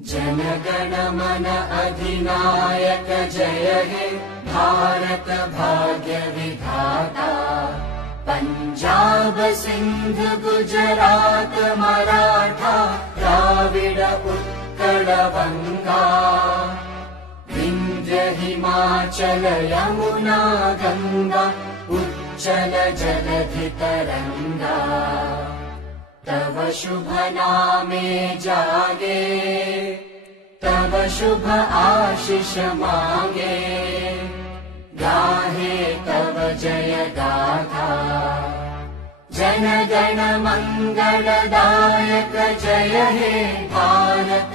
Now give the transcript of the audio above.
जनगण मन अधिनायक जय हे भारत भाग्य विधाता। पंजाब सिंध गुजरात मराठा द्राविड उत्कल बंगा। विंध्य हिमाचल यमुना गंगा उच्चल जलधि तरंगा। तव शुभ नामे जागे तव शुभ आशीष मांगे। गाहे तव जय गाथा जन गण मंगलदायक जय हे भारत